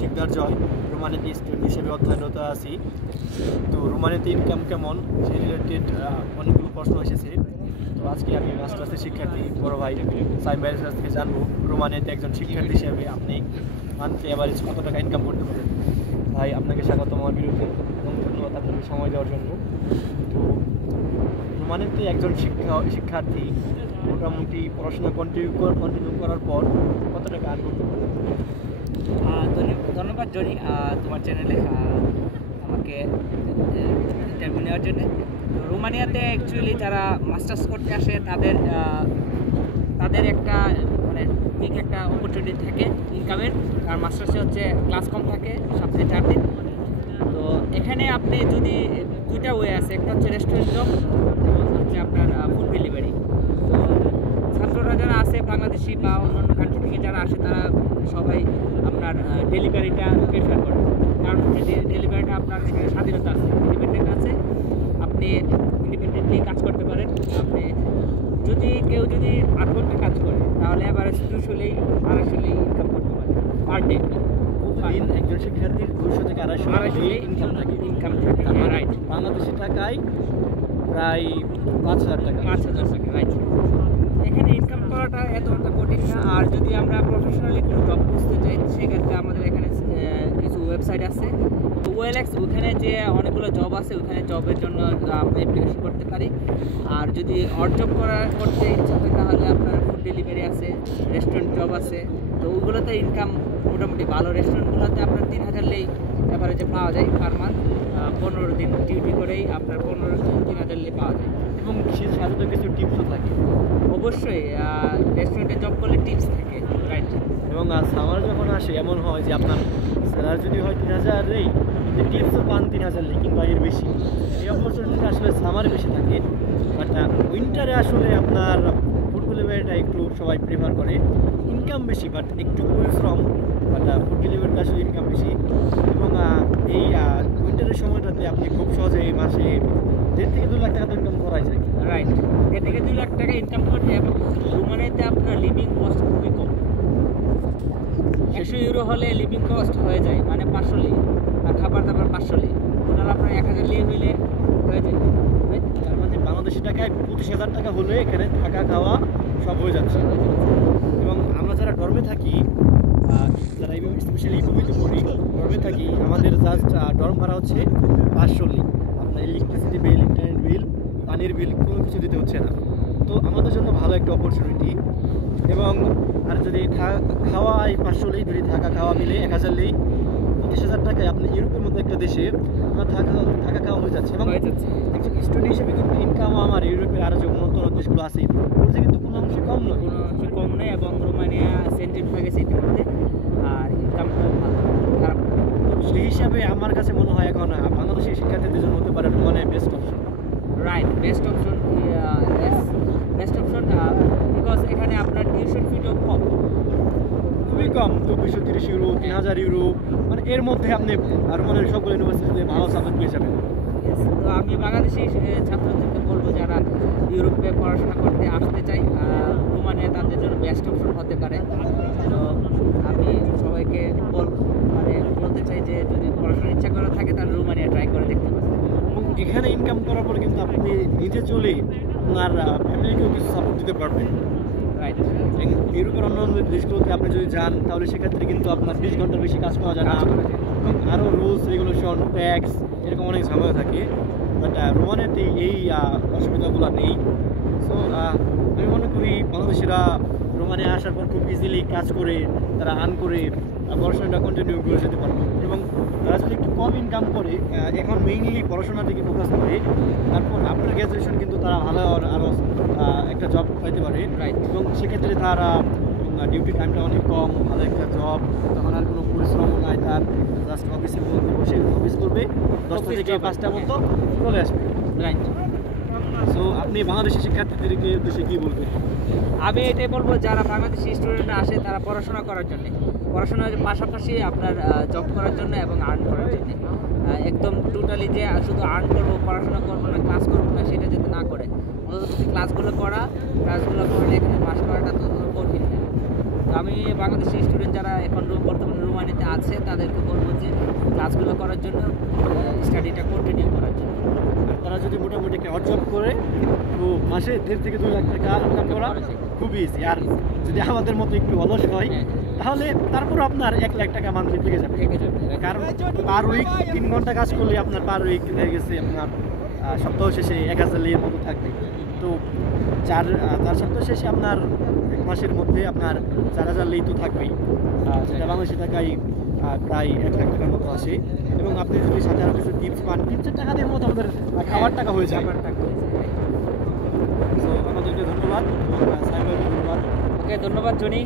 শিকদার জয়। রোমানিতে student হিসেবে অধ্যয়নরত আছি। তো রোমানিতে ইনকাম কেমন সেই রিলেটেড অনেকগুলো প্রশ্ন এসেছে। তো আজকে আমি মাস্টার্সের শিক্ষার্থী বড় ভাই সাইম ভাইয়ের কাছ থেকে জানবো রোমানিতে একজন শিক্ষার্থী হিসেবে আপনি মান্থলি অ্যাভারেজ কত টাকা ইনকাম করতে পারেন। ভাই আপনাকে স্বাগত আমার বিরুদ্ধে এবং ধন্যবাদ আপনাকে সময় দেওয়ার জন্য। তো রোমানিতে একজন শিক্ষার্থী মোটামুটি পড়াশোনা কন্টিনিউ করার পর কত টাকা আর্ন করতে পারে? ধন্যবাদ জনি তোমার চ্যানেলে আমাকে ইন্টারভিউ নেওয়ার জন্য। রোমানিয়াতে অ্যাকচুয়ালি যারা মাস্টার্স করতে আসে তাদের একটা মানে ঠিক একটা অপরচুনিটি থাকে ইনকামের, কারণ মাস্টার্সে হচ্ছে ক্লাস কম থাকে সপ্তাহে 4 দিন। তো এখানে আপনি যদি দুইটা ওয়ে আছে, একটা হচ্ছে রেস্টুরেন্ট জব এবং হচ্ছে আপনার ফুড ডেলিভারি। তো ছাত্ররা যারা আছে বাংলাদেশি বা অন্যান্য কান্ট্রি থেকে যারা আসে তারা সবাই আপনার ডেলিভারিটা প্রেফার করে, কারণ হচ্ছে ডেলিভারিটা আপনার এখানে স্বাধীনতা আছে, ইন্ডিপেন্ডেন্ট আছে, আপনি ইন্ডিপেন্ডেন্টলি কাজ করতে পারেন। আপনি কেউ যদি 8 ঘন্টা কাজ করে তাহলে আবার 200 ইনকাম করতে পারে পার ডে। একজন শিক্ষার্থীর 200 থেকে 250 ইনকাম থাকে। রাইট, বাংলাদেশি টাকায় প্রায় 5000 টাকা। রাইট। এখানে ইনকাম করাটা এতটা কঠিন না। আর যদি আমরা প্রফেশনালি কোনো জব খুঁজতে চাই সেক্ষেত্রে আমাদের এখানে কিছু ওয়েবসাইট আছে, ওয়েলএক্স, ওখানে যে অনেকগুলো জব আছে, ওখানে জবের জন্য আমরা অ্যাপ্লিকেশন করতে পারি। আর যদি অড জব করতে ইচ্ছা হয় তাহলে আপনার ফুড ডেলিভারি আছে, রেস্টুরেন্ট জব আছে। তো ওগুলোতে ইনকাম মোটামুটি ভালো। রেস্টুরেন্টগুলোতে আপনার 3000 লেই অ্যাভারেজে পাওয়া যায় পার মান্থ। 15 দিন ডিউটি করেই আপনার 3000 লে পাওয়া যায়। এবং সে সাথে তো কিছু টিপসও থাকে। অবশ্যই রেস্টুরেন্টে জব করলে টিপস থাকে, রাইট। এবং সামার যখন আসে এমন হয় যে আপনার স্যালারি যদি হয় 3000 রেই, কিন্তু টিপসও পান 3000 লেই কিংবা এর বেশি। এই অপরচুনিটিটা আসলে সামারে বেশি থাকে, বাট উইন্টারে আসলে আপনার ফুড ডেলিভারিটা একটু সবাই প্রেফার করে। ইনকাম বেশি বাট একটু পরিশ্রম, বাট ফুড ডেলিভারিটা আসলে ইনকাম বেশি। এবং এই উইন্টারের সময়টাতে আপনি খুব সহজে এই মাসে 1.5 থেকে 2 লাখ টাকা তো ইনকাম করাই যায়। রাইট, 1 থেকে 2 লাখ টাকা ইনকাম করতে। এবং রোমানিয়াতে আপনার লিভিং কস্ট খুবই কম। 100 ইউরো হলে লিভিং কস্ট হয়ে যায়, মানে 500 লি, আর খাবার দাবার 500 লি, টোটাল আপনার 1000 লি হইলে হয়ে যায়। তার মানে বাংলাদেশি টাকায় 25,000 টাকা হলে এখানে থাকা খাওয়া সব হয়ে যাচ্ছে। এবং আমরা যারা ডর্মে থাকি, যারা স্পেশালি ইকোবিতে পড়ি, ডর্মে থাকি, আমাদের জাস্ট ডর্ম ভাড়া হচ্ছে 500 লি। আপনার ইলেকট্রিসিটি বিল, ইন্টারনেট বিল, পানির বিল কোনো কিছু দিতে হচ্ছে না। তো আমাদের জন্য ভালো একটা অপরচুনিটি। এবং আর যদি খাওয়াই 500 লি, যদি থাকা খাওয়া মিলে 1000 লি, 25,000 টাকায় আপনি ইউরোপের মতো একটা দেশে আপনার থাকা খাওয়া হয়ে যাচ্ছে। এবং একজন স্টুডেন্ট হিসেবে কিন্তু ইনকামও আমার ইউরোপের আরও যে উন্নত দেশগুলো আছে ওর কিন্তু কোনো অংশে কম নয়, নেই। এবং রোমানিয়া সেন্ট্রিক হয়ে গেছে ইতিমধ্যে, আর ইনকামটাও ভালো, খারাপ না। সেই হিসাবে আমার কাছে মনে হয় এখন বাংলাদেশের শিক্ষার্থীদের জন্য হতে পারে Romania best option. Right, best option, because এখানে আপনার টিউশন ফিটাও কম, খুবই কম। 230 ইউরো, 3000 ইউরো, মানে এর মধ্যে আপনি রোমানিয়ার সকল ইউনিভার্সিটিতে ভালো সাবজেক্ট পেয়ে যাবেন। তো আমি বাংলাদেশি ছাত্রদেরকে বলবো যারা ইউরোপে পড়াশোনা করতে আসতে চাই, রোমানিয়া তাদের জন্য বেস্ট অপশন হতে পারে। তো আমি সবাইকে বলতে চাই যে যদি পড়াশোনার ইচ্ছা করা থাকে তাহলে রোমানিয়া ট্রাই করে দেখতে পারেন। এবং এখানে ইনকাম করার পর কিন্তু আপনি নিজে চলে আপনার ফ্যামিলিকেও কিছু সাপোর্ট দিতে পারবেন। রাইট, ইউরোপের অন্যান্য দেশগুলোতে আপনি যদি যান তাহলে সেক্ষেত্রে কিন্তু আপনার 20 ঘন্টার বেশি কাজ করা যায় না, এবং আরও রুলস রেগুলেশন, ট্যাক্স, এরকম অনেক ঝামেলা থাকে। বাট রোমানিয়াতে এই অসুবিধাগুলো নেই। সো আমি মনে করি বাংলাদেশিরা রোমানিয়া আসার পর খুব ইজিলি কাজ করে তারা আর্ন করে পড়াশোনাটা কন্টিনিউ করে যেতে পারবে। এবং তারা যদি একটু কম ইনকাম করে, এখন মেইনলি পড়াশোনার দিকে ফোকাস করে, তারপর আফটার গ্র্যাজুয়েশন কিন্তু তারা ভালো আরও একটা জব পাইতে পারে। রাইট, এবং সেক্ষেত্রে তারা ডিউটি টাইমটা অনেক কম, ভালো একটা জব, তখন আর কোনো পরিশ্রমও নাই, তার জাস্ট অফিসের মধ্যে বসে অফিস করবে, 10টা থেকে 5টা মতো চলে আসবে। রাইট। সো আপনি বাংলাদেশি শিক্ষার্থীদেরকে উদ্দেশ্যে কী বলবেন? আমি এটাই বলবো যারা বাংলাদেশি স্টুডেন্টরা আসে তারা পড়াশোনা করার জন্য, পড়াশোনার পাশাপাশি আপনার জব করার জন্য এবং আর্ন করার জন্য। একদম টোটালি যে শুধু আর্ন করবো, পড়াশোনা করবো না, ক্লাস করবো না, সেটা যাতে না করে, অন্তত ক্লাসগুলো করলে এখানে পাস করাটা তো কঠিন না। তো আমি বাংলাদেশি স্টুডেন্ট যারা এখন বর্তমানে রোমানিয়াতে আছে তাদেরকে বলবো যে ক্লাসগুলো করার জন্য, স্টাডিটা কন্টিনিউ করার জন্য। আর তারা যদি মোটামুটি একটা অড জব করে তো মাসে 1.5 থেকে 2 লাখ টাকা ইনকাম করা খুবই ইজি। আর যদি আমাদের মতো একটু অলস হয় তাহলে তারপর আপনার 1 লাখ টাকা মান্থলি থেকে যাবে। কারণ পার উইক 3 ঘন্টা কাজ করলে আপনার পার উইক হয়ে গেছে আপনার সপ্তাহ শেষে 1000 এর মতো থাকবে। তো চার সপ্তাহ শেষে আপনার 1 মাসের মধ্যে আপনার 4000 লেই তো থাকবেই, সেটা বাংলাদেশি টাকায় প্রায় 1 লাখ টাকার মতো আসে। এবং আপনি যদি সাথে আরও কিছু টিপস পান, টিপসের টাকা দিয়ে মতো আমাদের খাবার টাকা হয়ে যায়। তো আমাদেরকে ধন্যবাদ, সাইম ভাইকে ধন্যবাদ। ওকে, ধন্যবাদ জনি।